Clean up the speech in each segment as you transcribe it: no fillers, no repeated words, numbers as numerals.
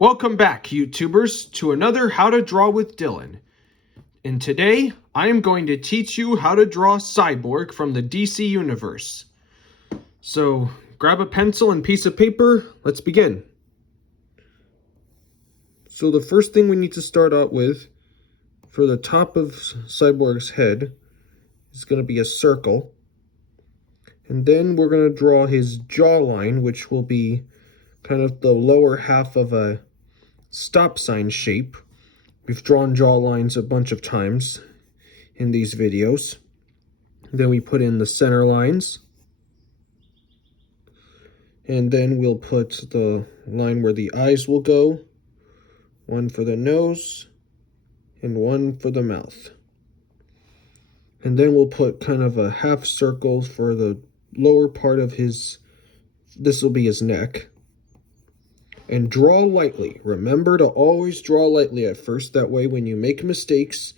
Welcome back, YouTubers, to another How to Draw with Dylan. And today, I am going to teach you how to draw Cyborg from the DC Universe. So, grab a pencil and piece of paper, let's begin. So the first thing we need to start out with, for the top of Cyborg's head, is going to be a circle. And then we're going to draw his jawline, which will be kind of the lower half of a stop sign shape. We've drawn jaw lines a bunch of times in these videos. Then we put in the center lines. And then we'll put the line where the eyes will go. One for the nose and one for the mouth. And then we'll put kind of a half circle for the lower part of his, this will be his neck. And draw lightly. Remember to always draw lightly at first. That way when you make mistakes,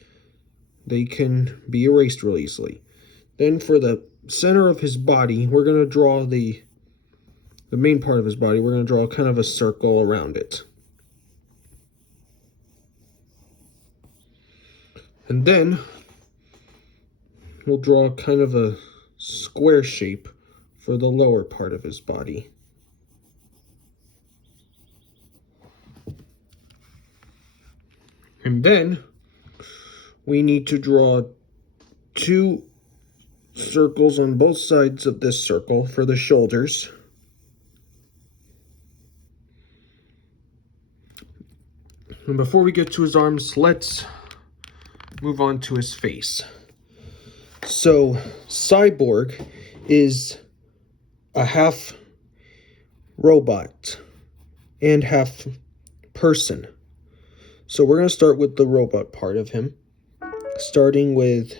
they can be erased real easily. Then for the center of his body, we're going to draw the main part of his body. We're going to draw kind of a circle around it. And then we'll draw kind of a square shape for the lower part of his body. And then we need to draw two circles on both sides of this circle for the shoulders. And before we get to his arms, let's move on to his face. So, Cyborg is a half robot and half person. So we're going to start with the robot part of him, starting with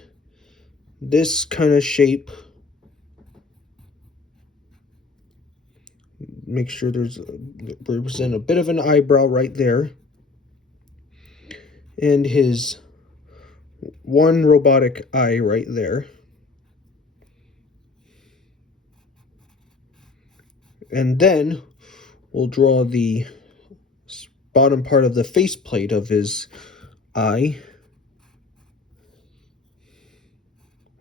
this kind of shape. Make sure there's represent a bit of an eyebrow right there. And his one robotic eye right there. And then we'll draw the bottom part of the faceplate of his eye.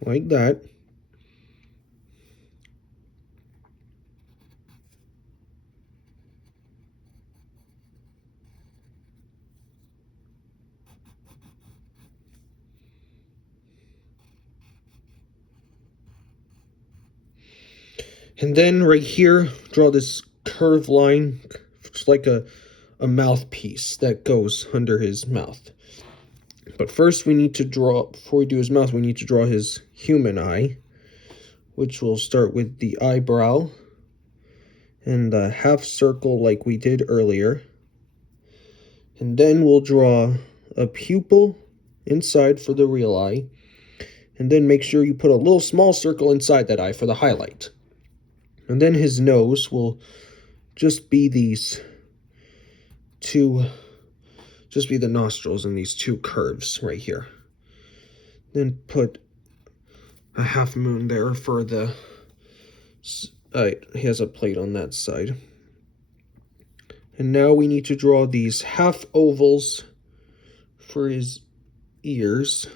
Like that. And then right here, draw this curved line, just like a mouthpiece that goes under his mouth. But first we need to draw, before we do his mouth, we need to draw his human eye, which will start with the eyebrow and the half circle like we did earlier. And then we'll draw a pupil inside for the real eye. And then make sure you put a little small circle inside that eye for the highlight. And then his nose will just be these two, just be the nostrils and these two curves right here. Then put a half moon there for the, he has a plate on that side. And now we need to draw these half ovals for his ears.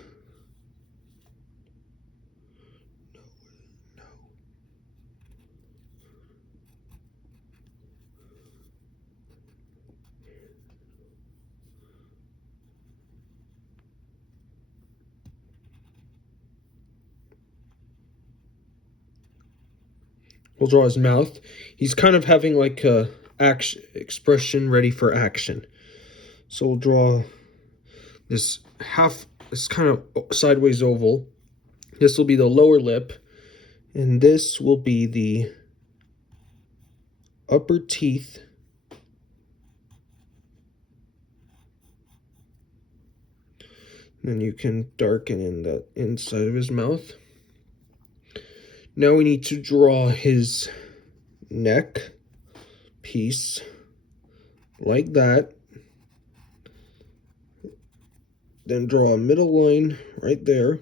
We'll draw his mouth. He's kind of having like a expression ready for action. So we'll draw this kind of sideways oval. This will be the lower lip, and this will be the upper teeth. Then you can darken in the inside of his mouth. Now we need to draw his neck piece like that. Then draw a middle line right there.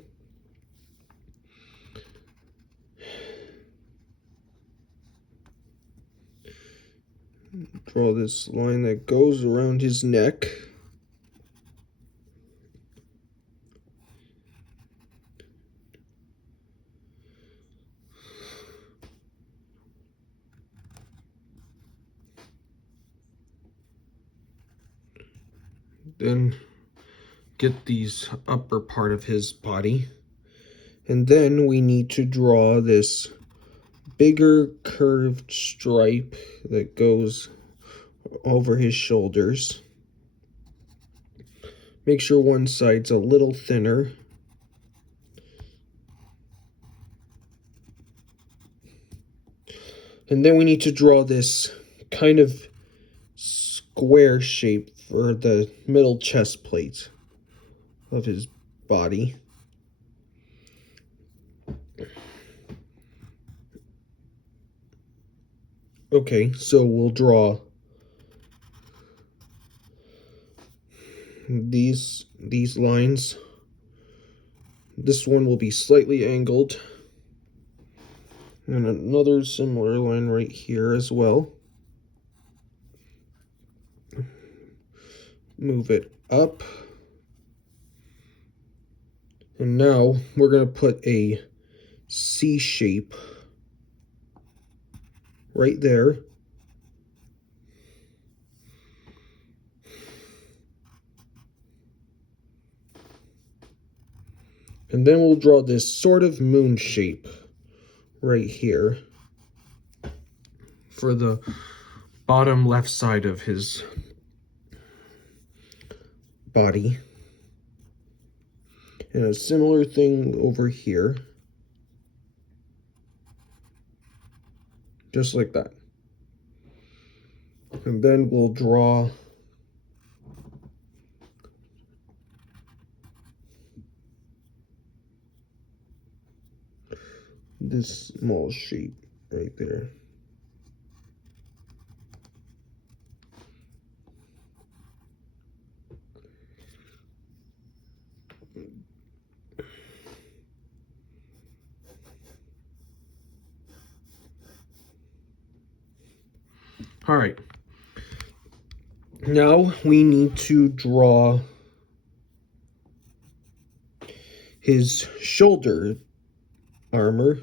Draw this line that goes around his neck. Then get these upper part of his body. And then we need to draw this bigger curved stripe that goes over his shoulders. Make sure one side's a little thinner. And then we need to draw this kind of square shape for the middle chest plate of his body. Okay, so we'll draw these lines. This one will be slightly angled. And another similar line right here as well. Move it up. And now we're going to put a C shape right there. And then we'll draw this sort of moon shape right here for the bottom left side of his body. And a similar thing over here. Just like that. And then we'll draw this small shape right there. All right. Now we need to draw his shoulder armor.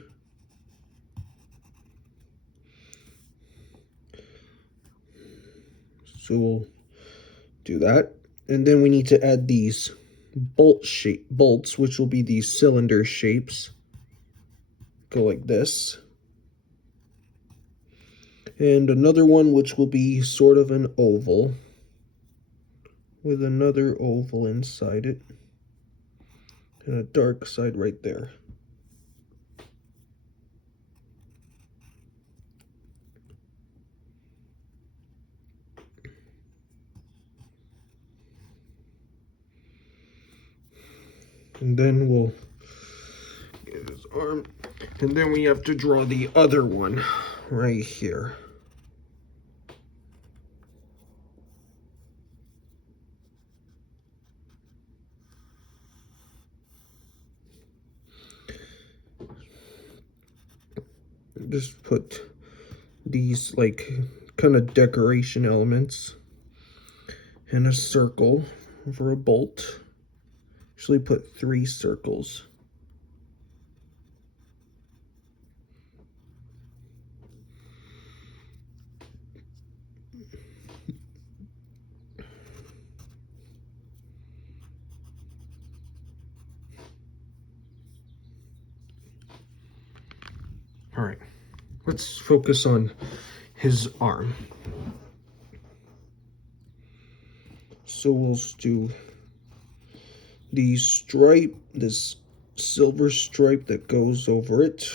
So we'll do that. And then we need to add these bolts, which will be these cylinder shapes. Go like this. And another one which will be sort of an oval with another oval inside it. And a dark side right there. And then we'll get his arm. And then we have to draw the other one right here. Just put these like kind of decoration elements in a circle for a bolt. Usually put 3 circles. All right, let's focus on his arm. So we'll do the stripe, this silver stripe that goes over it.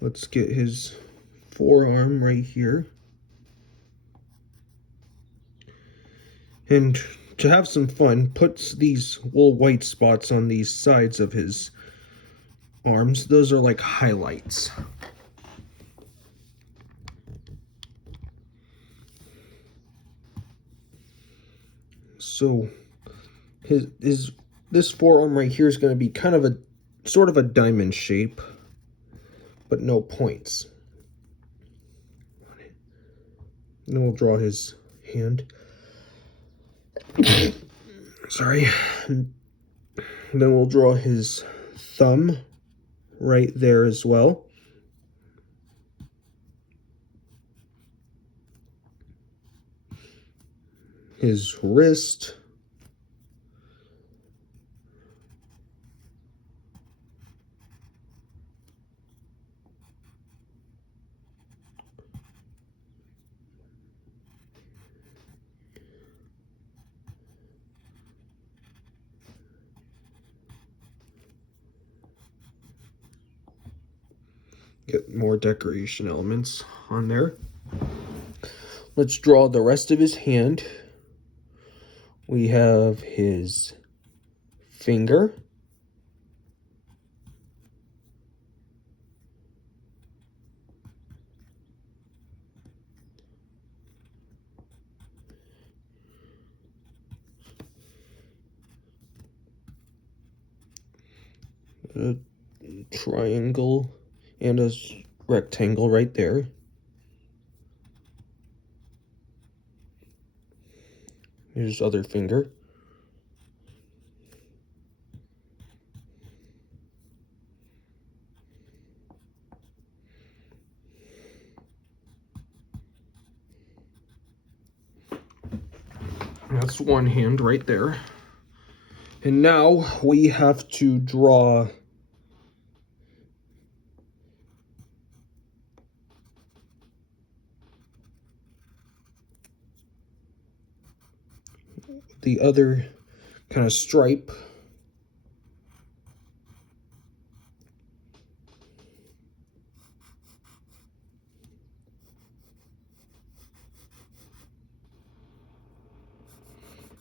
Let's get his forearm right here. And to have some fun, puts these little white spots on these sides of his arms. Those are like highlights. So this forearm right here is going to be kind of a sort of a diamond shape, but no points. And then we'll draw his hand. Sorry. And then we'll draw his thumb right there as well. His wrist. Get more decoration elements on there. Let's draw the rest of his hand. We have his finger. A triangle and a rectangle right there. Here's other finger. That's one hand right there. And now we have to draw the other kind of stripe.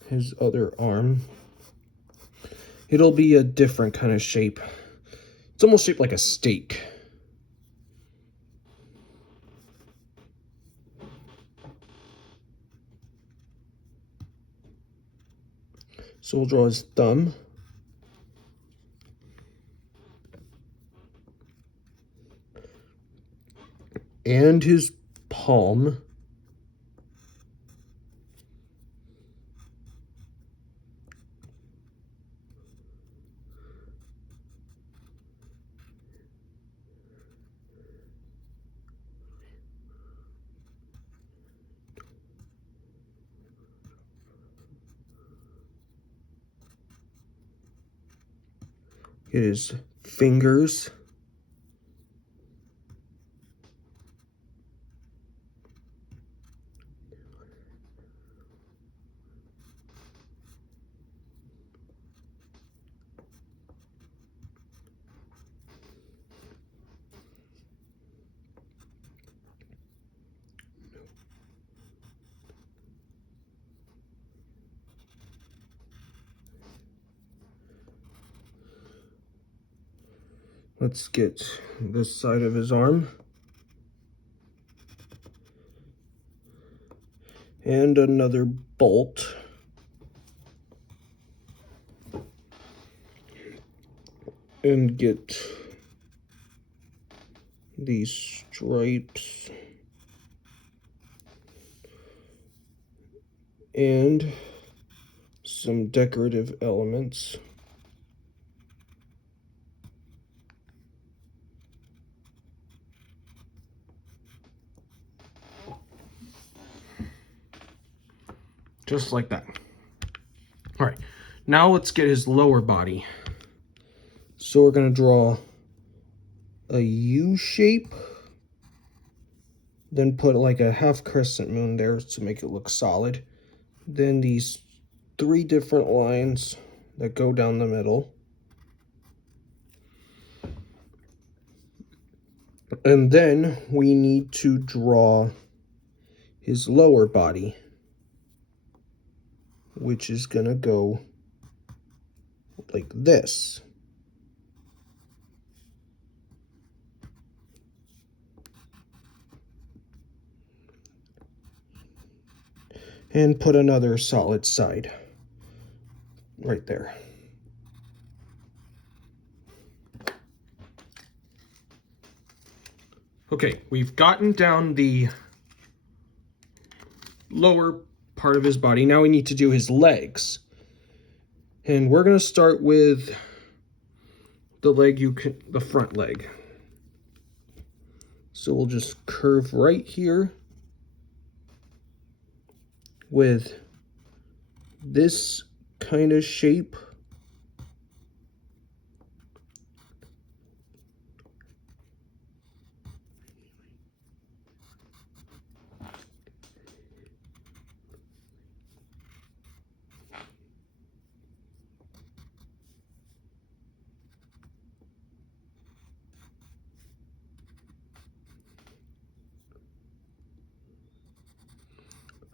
His other arm. It'll be a different kind of shape. It's almost shaped like a steak. So we'll draw his thumb. And his palm. His fingers. Let's get this side of his arm. And another bolt. And get these stripes. And some decorative elements. Just like that. All right, now let's get his lower body. So we're gonna draw a U shape, then put like a half crescent moon there to make it look solid. Then these 3 different lines that go down the middle. And then we need to draw his lower body, which is gonna go like this. And put another solid side right there. Okay, we've gotten down the lower part of his body. Now we need to do his legs. And we're going to start with the front leg. So we'll just curve right here with this kind of shape.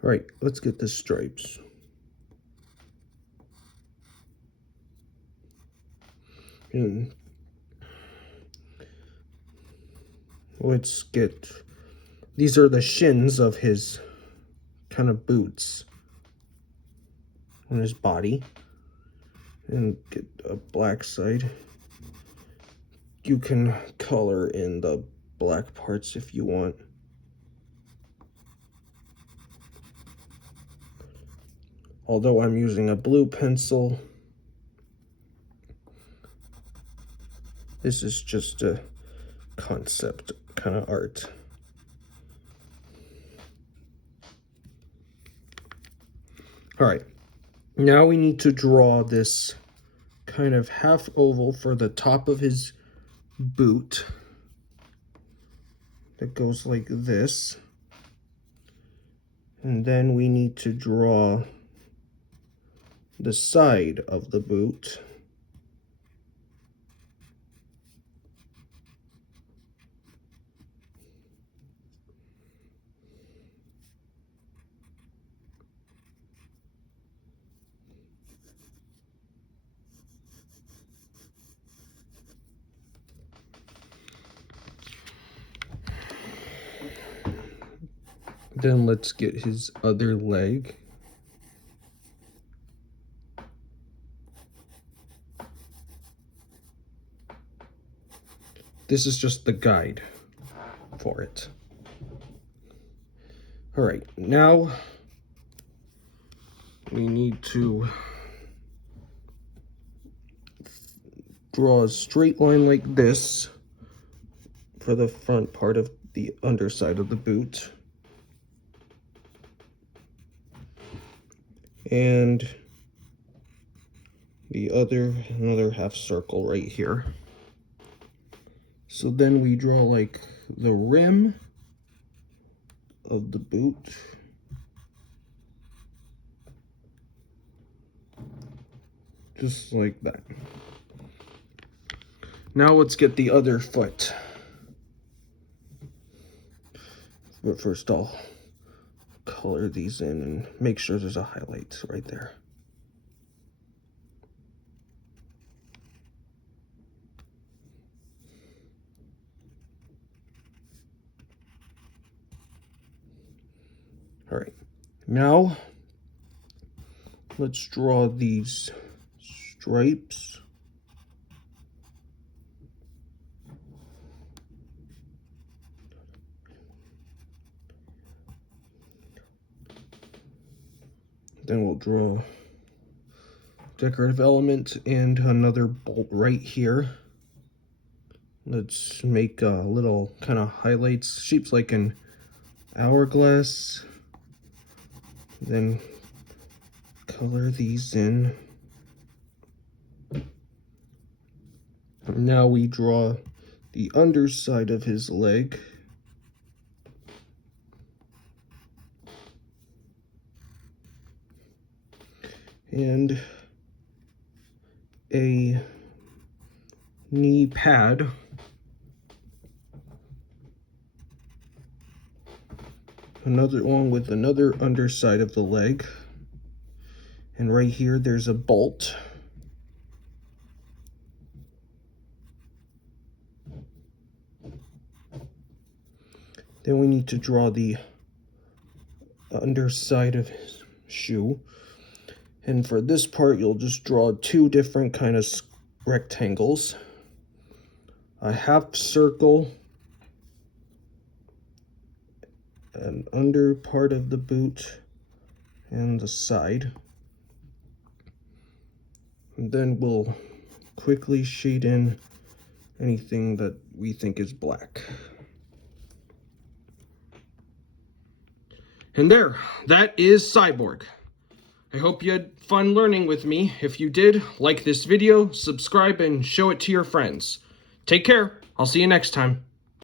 All right, let's get the stripes. And let's get, these are the shins of his kind of boots on his body. And get a black side. You can color in the black parts if you want. Although I'm using a blue pencil, this is just a concept kind of art. All right, now we need to draw this kind of half oval for the top of his boot that goes like this. And then we need to draw the side of the boot. Then let's get his other leg. This is just the guide for it. All right, now we need to draw a straight line like this for the front part of the underside of the boot. And another half circle right here. So then we draw like the rim of the boot. Just like that. Now let's get the other foot. But first I'll color these in and make sure there's a highlight right there. All right, now let's draw these stripes. Then we'll draw a decorative element and another bolt right here. Let's make little kind of highlights, shapes like an hourglass. Then color these in. Now we draw the underside of his leg. And a knee pad. Along with another underside of the leg. And right here there's a bolt. Then we need to draw the underside of his shoe. And for this part, you'll just draw two different kind of rectangles. A half circle an under part of the boot and the side. And then we'll quickly shade in anything that we think is black. And there, that is Cyborg. I hope you had fun learning with me. If you did, like this video, subscribe, and show it to your friends. Take care. I'll see you next time.